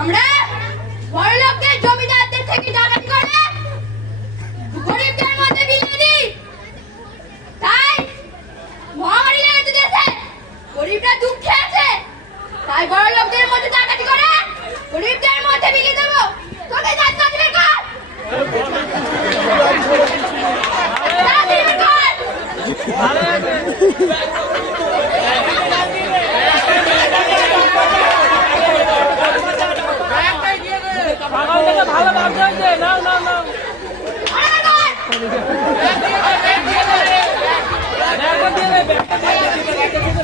আমরা বড়লোকদের জমিদারদের থেকে ডাকাতি করে গরিবদের মধ্যে বিলিয়ে দিই। তাই মহামারী লেগেছে দেশে, গরিবরা দুঃখে আছে, তাই বড়লোকদের মধ্যে ডাকাতি করে গরিবদের মধ্যে বিলিয়ে দেবো। তোকে জাত না দিবে কার? ভালো ব্যবসা হয়েছে, নাও নাও নাও। ব্যাগটা দিয়ে